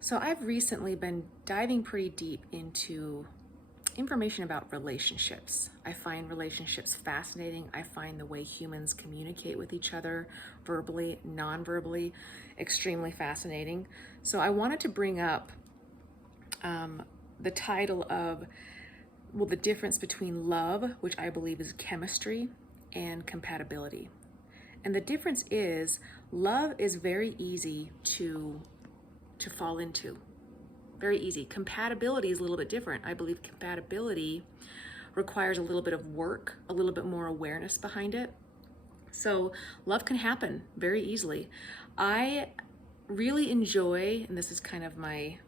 So I've recently been diving pretty deep into information about relationships. I find relationships fascinating. I find the way humans communicate with each other, verbally, non-verbally, extremely fascinating. So I wanted to bring up the title of, the difference between love, which I believe is chemistry, and compatibility. And the difference is love is very easy to fall into. Very easy. Compatibility is a little bit different. I believe compatibility requires a little bit of work, a little bit more awareness behind it. So love can happen very easily. I really enjoy, and this is kind of my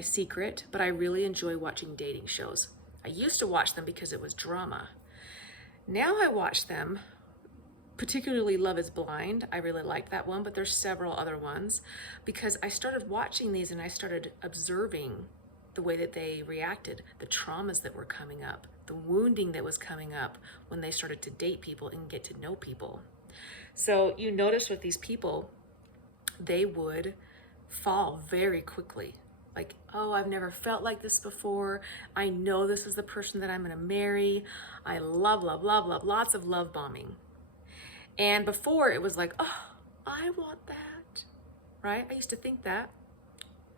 secret, but I really enjoy watching dating shows. I used to watch them because it was drama. Now I watch them, particularly Love is Blind. I really like that one, but there's several other ones because I started watching these and I started observing the way that they reacted, the traumas that were coming up, the wounding that was coming up when they started to date people and get to know people. So you notice with these people, they would fall very quickly. Like, oh, I've never felt like this before. I know this is the person that I'm gonna marry. I love, love, love, love, lots of love bombing. And before it was like, oh, I want that, right? I used to think that.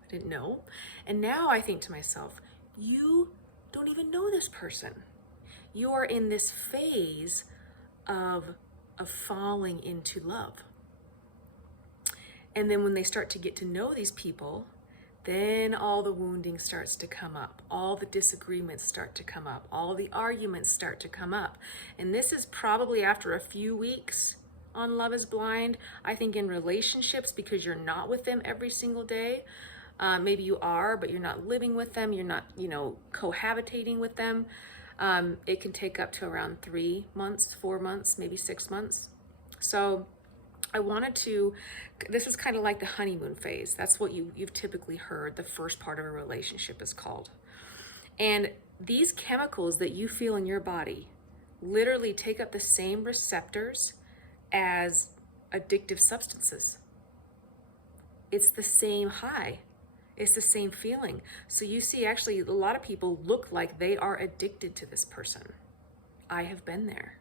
I didn't know. And now I think to myself, you don't even know this person. You are in this phase of falling into love. And then when they start to get to know these people, then all the wounding starts to come up. All the disagreements start to come up. All the arguments start to come up. And this is probably after a few weeks on Love is Blind. I think in relationships, because you're not with them every single day, maybe you are, but you're not living with them. You're not, cohabitating with them. It can take up to around 3 months, 4 months, maybe 6 months. So I wanted to, this is kind of like the honeymoon phase. That's what you've typically heard the first part of a relationship is called. And these chemicals that you feel in your body literally take up the same receptors as addictive substances. It's the same high. It's the same feeling. So you see, actually, a lot of people look like they are addicted to this person. I have been there.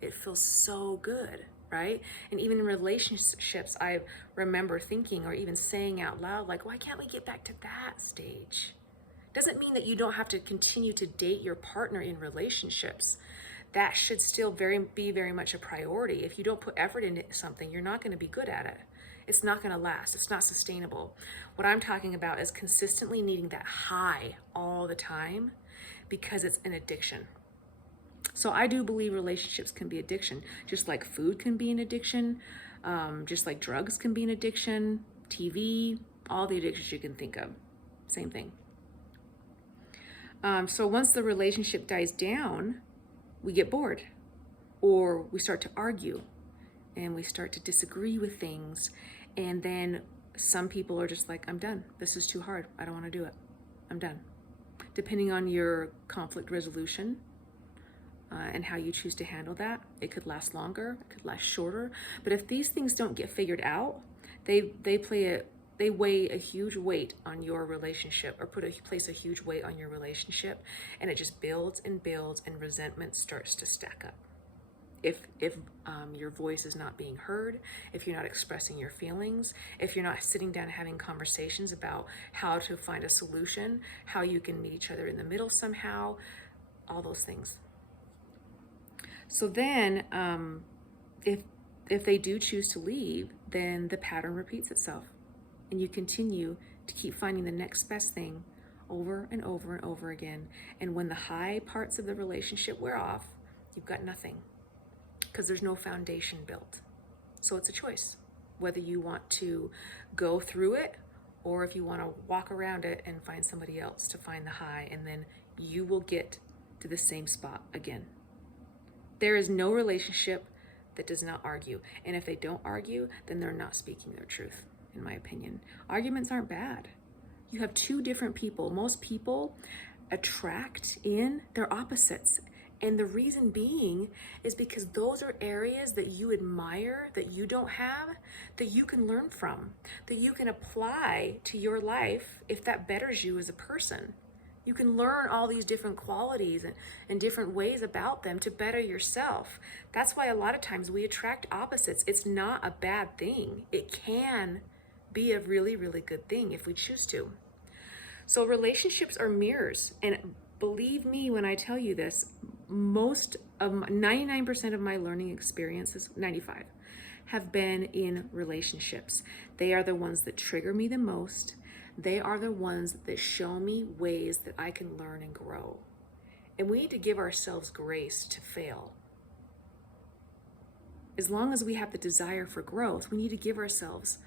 It feels so good, right? And even in relationships, I remember thinking or even saying out loud, like, why can't we get back to that stage? Doesn't mean that you don't have to continue to date your partner in relationships. That should still be very much a priority. If you don't put effort into something, you're not going to be good at it. It's not going to last. It's not sustainable. What I'm talking about is consistently needing that high all the time because it's an addiction. So I do believe relationships can be addiction, just like food can be an addiction, just like drugs can be an addiction, TV, all the addictions you can think of, same thing. So once the relationship dies down, we get bored or we start to argue and we start to disagree with things. And then some people are just like, I'm done. This is too hard. I don't want to do it. I'm done. Depending on your conflict resolution and how you choose to handle that, it could last longer, it could last shorter. But if these things don't get figured out, they weigh a huge weight on your relationship or place a huge weight on your relationship, and it just builds and builds and resentment starts to stack up. If your voice is not being heard, if you're not expressing your feelings, if you're not sitting down and having conversations about how to find a solution, how you can meet each other in the middle somehow, all those things. So then if they do choose to leave, then the pattern repeats itself. And you continue to keep finding the next best thing over and over and over again. And when the high parts of the relationship wear off, you've got nothing because there's no foundation built. So it's a choice whether you want to go through it or if you want to walk around it and find somebody else to find the high, and then you will get to the same spot again. There is no relationship that does not argue. And if they don't argue, then they're not speaking their truth, in my opinion. Arguments aren't bad. You have two different people. Most people attract in their opposites. And the reason being is because those are areas that you admire, that you don't have, that you can learn from, that you can apply to your life if that betters you as a person. You can learn all these different qualities and different ways about them to better yourself. That's why a lot of times we attract opposites. It's not a bad thing. It can be a really, really good thing if we choose to. So relationships are mirrors, and believe me when I tell you this, most of 99% of my learning experiences, 95, have been in relationships. They are the ones that trigger me the most. They are the ones that show me ways that I can learn and grow. And we need to give ourselves grace to fail. As long as we have the desire for growth, we need to give ourselves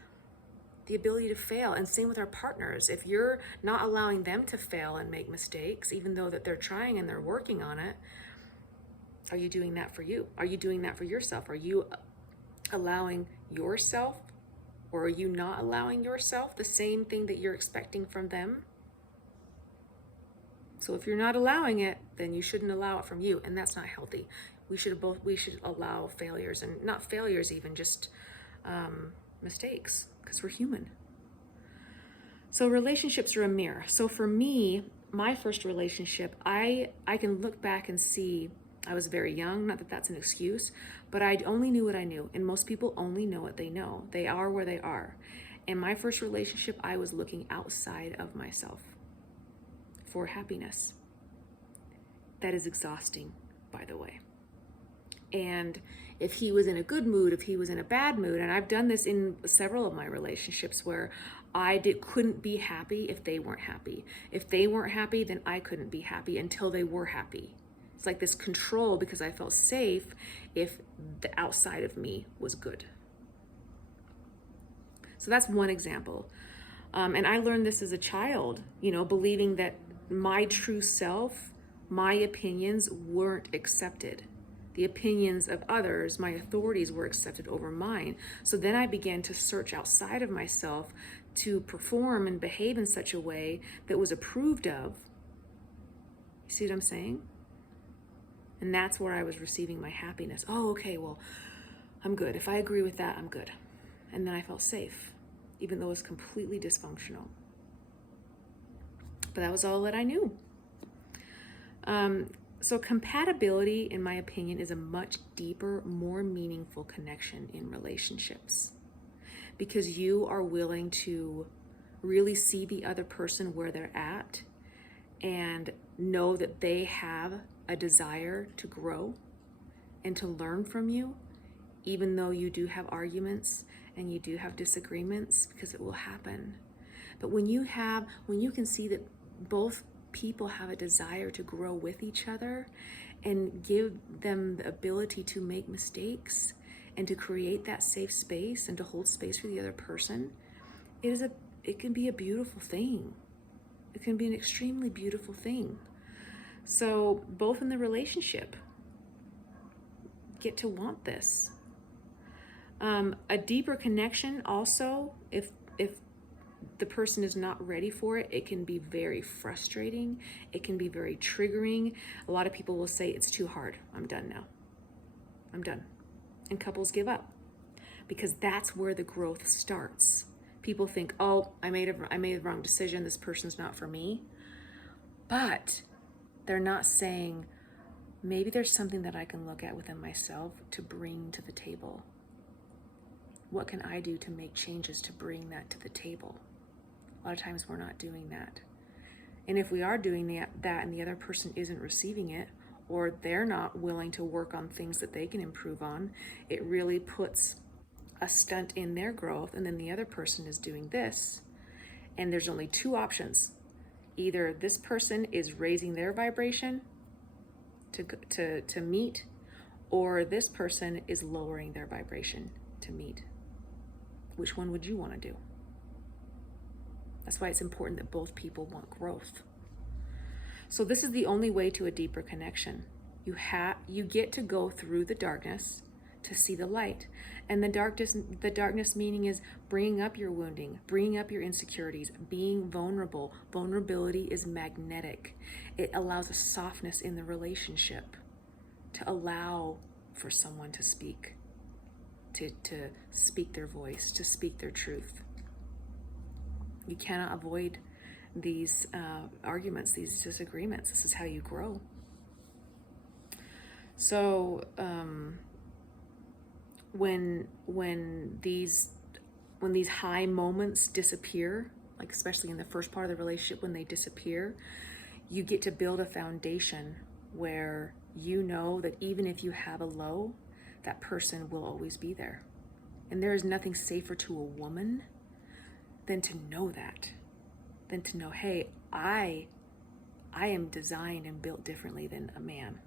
the ability to fail. And same with our partners. If you're not allowing them to fail and make mistakes, even though that they're trying and they're working on it, are you doing that for you? Are you doing that for yourself? Are you allowing yourself, or are you not allowing yourself the same thing that you're expecting from them? So if you're not allowing it, then you shouldn't allow it from you, and that's not healthy. We should allow failures, and not failures even, just mistakes, because we're human. So relationships are a mirror. So for me, my first relationship, I can look back and see I was very young, not that that's an excuse, but I only knew what I knew, and most people only know what they know. They are where they are. In my first relationship, I was looking outside of myself for happiness. That is exhausting, by the way. And if he was in a good mood, if he was in a bad mood, and I've done this in several of my relationships where couldn't be happy if they weren't happy. If they weren't happy, then I couldn't be happy until they were happy. It's like this control because I felt safe if the outside of me was good. So that's one example. And I learned this as a child, believing that my true self, my opinions weren't accepted. The opinions of others, my authorities, were accepted over mine. So then I began to search outside of myself to perform and behave in such a way that was approved of. You see what I'm saying? And that's where I was receiving my happiness. Oh, okay, well, I'm good. If I agree with that, I'm good. And then I felt safe, even though it was completely dysfunctional. But that was all that I knew. So compatibility, in my opinion, is a much deeper, more meaningful connection in relationships, because you are willing to really see the other person where they're at and know that they have a desire to grow and to learn from you, even though you do have arguments and you do have disagreements, because it will happen. But when you can see that both people have a desire to grow with each other and give them the ability to make mistakes and to create that safe space and to hold space for the other person, it can be a beautiful thing. It can be an extremely beautiful thing. So both in the relationship, get to want this. A deeper connection also, if the person is not ready for it, it can be very frustrating. It can be very triggering. A lot of people will say, it's too hard. I'm done now. I'm done. And couples give up because that's where the growth starts. People think, oh, I made the wrong decision. This person's not for me. But they're not saying, maybe there's something that I can look at within myself to bring to the table. What can I do to make changes to bring that to the table? A lot of times we're not doing that. And if we are doing that and the other person isn't receiving it, or they're not willing to work on things that they can improve on, it really puts a stunt in their growth, and then the other person is doing this. And there's only two options. Either this person is raising their vibration to meet, or this person is lowering their vibration to meet. Which one would you want to do? That's why it's important that both people want growth. So this is the only way to a deeper connection. You get to go through the darkness to see the light. And the darkness meaning is bringing up your wounding, bringing up your insecurities, being vulnerable. Vulnerability is magnetic. It allows a softness in the relationship. to allow for someone to speak, to speak their voice, to speak their truth. You cannot avoid these arguments, these disagreements. This is how you grow. So when these high moments disappear, like especially in the first part of the relationship, when they disappear, you get to build a foundation where you know that even if you have a low, that person will always be there. And there is nothing safer to a woman than to know that, than to know, hey, I am designed and built differently than a man.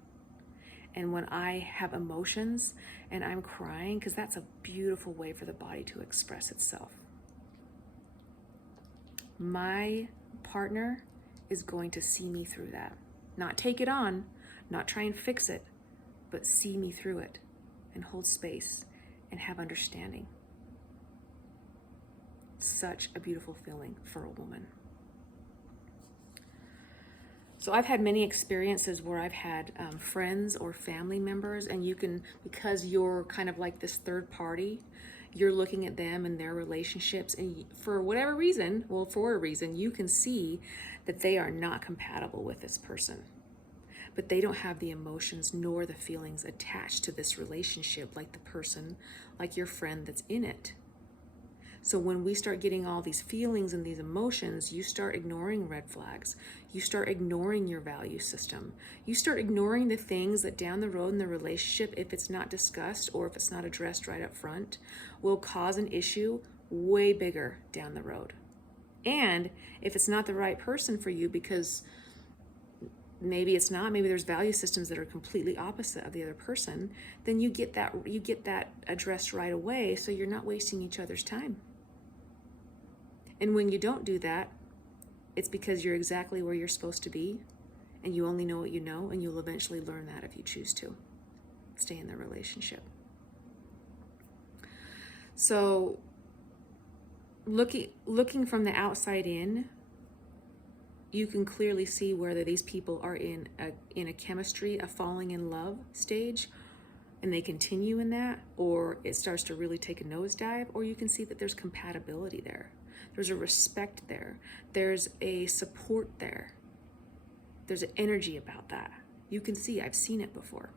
And when I have emotions and I'm crying, because that's a beautiful way for the body to express itself, my partner is going to see me through that. Not take it on, not try and fix it, but see me through it and hold space and have understanding. Such a beautiful feeling for a woman. So I've had many experiences where I've had friends or family members, and you can, because you're kind of like this third party, you're looking at them and their relationships, and for whatever reason, well, for a reason, you can see that they are not compatible with this person. But they don't have the emotions nor the feelings attached to this relationship like the person, like your friend that's in it. So when we start getting all these feelings and these emotions, you start ignoring red flags. You start ignoring your value system. You start ignoring the things that down the road in the relationship, if it's not discussed or if it's not addressed right up front, will cause an issue way bigger down the road. And if it's not the right person for you, because maybe it's not, maybe there's value systems that are completely opposite of the other person, then you get that addressed right away, so you're not wasting each other's time. And when you don't do that, it's because you're exactly where you're supposed to be, and you only know what you know, and you'll eventually learn that if you choose to stay in the relationship. So looking from the outside in, you can clearly see whether these people are in a chemistry, a falling in love stage, and they continue in that, or it starts to really take a nosedive, or you can see that there's compatibility there. There's a respect there. There's a support there. There's an energy about that. You can see, I've seen it before.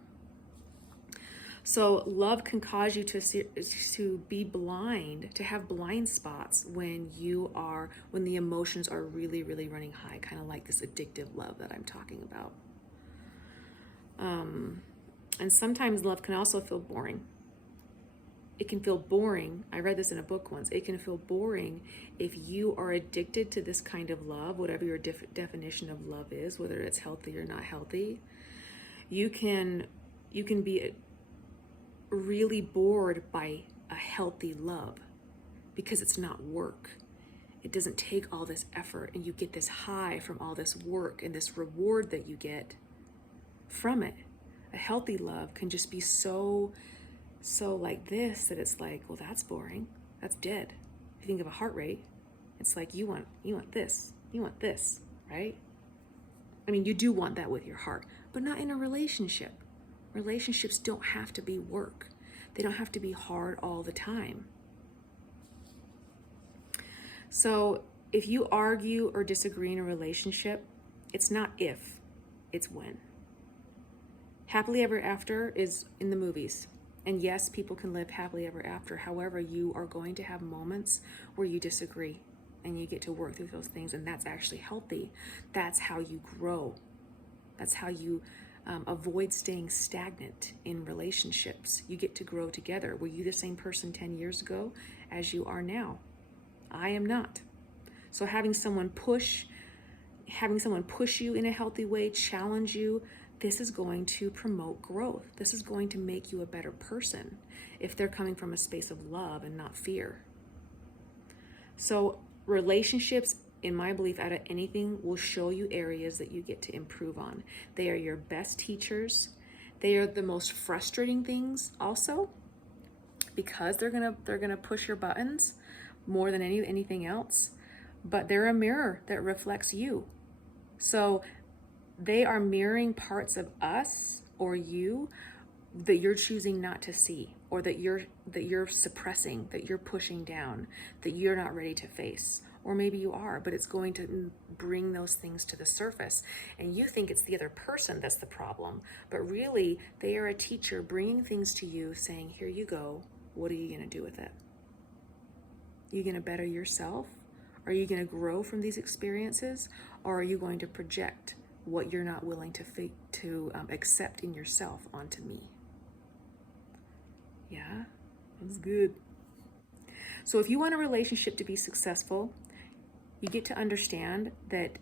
So love can cause you to be blind, to have blind spots when the emotions are really, really running high, kind of like this addictive love that I'm talking about. And sometimes love can also feel boring. It can feel boring. I read this in a book once. It can feel boring if you are addicted to this kind of love, whatever your definition of love is, whether it's healthy or not healthy. You can be really bored by a healthy love because it's not work. It doesn't take all this effort, and you get this high from all this work and this reward that you get from it. A healthy love can just be so like this, that it's like, well, that's boring. That's dead. If you think of a heart rate, it's like you want this, right? I mean, you do want that with your heart, but not in a relationship. Relationships don't have to be work. They don't have to be hard all the time. So if you argue or disagree in a relationship, it's not if, it's when. Happily ever after is in the movies. And yes, people can live happily ever after. However, you are going to have moments where you disagree, and you get to work through those things, and that's actually healthy. That's how you grow. That's how you avoid staying stagnant in relationships. You get to grow together. Were you the same person 10 years ago as you are now? I am not. So having someone push you in a healthy way, challenge you, this is going to promote growth. This is going to make you a better person if they're coming from a space of love and not fear. So relationships, in my belief, out of anything, will show you areas that you get to improve on. They are your best teachers. They are the most frustrating things also, because they're gonna push your buttons more than anything else. But they're a mirror that reflects you. So they are mirroring parts of us or you that you're choosing not to see, or that you're suppressing, that you're pushing down, that you're not ready to face. Or maybe you are, but it's going to bring those things to the surface. And you think it's the other person that's the problem, but really they are a teacher bringing things to you saying, here you go. What are you going to do with it? Are you going to better yourself? Are you going to grow from these experiences? Or are you going to project what you're not willing to accept in yourself onto me? Yeah, that's good. So if you want a relationship to be successful, you get to understand that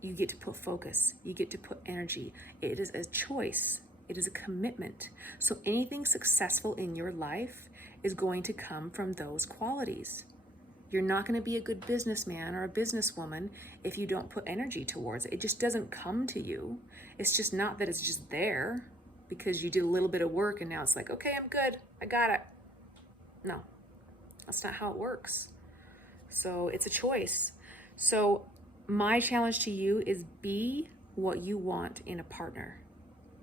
you get to put focus, you get to put energy. It is a choice, it is a commitment. So anything successful in your life is going to come from those qualities. You're not going to be a good businessman or a businesswoman if you don't put energy towards it. It just doesn't come to you. It's just not that it's just there because you did a little bit of work and now it's like, okay, I'm good, I got it. No, that's not how it works. So it's a choice. So my challenge to you is be what you want in a partner.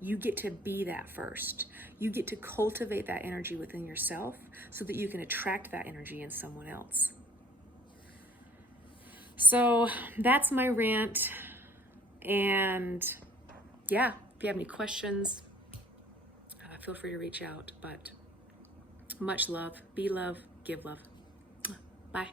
You get to be that first. You get to cultivate that energy within yourself so that you can attract that energy in someone else. So that's my rant. And yeah, if you have any questions, feel free to reach out. But much love, be love, give love. Bye.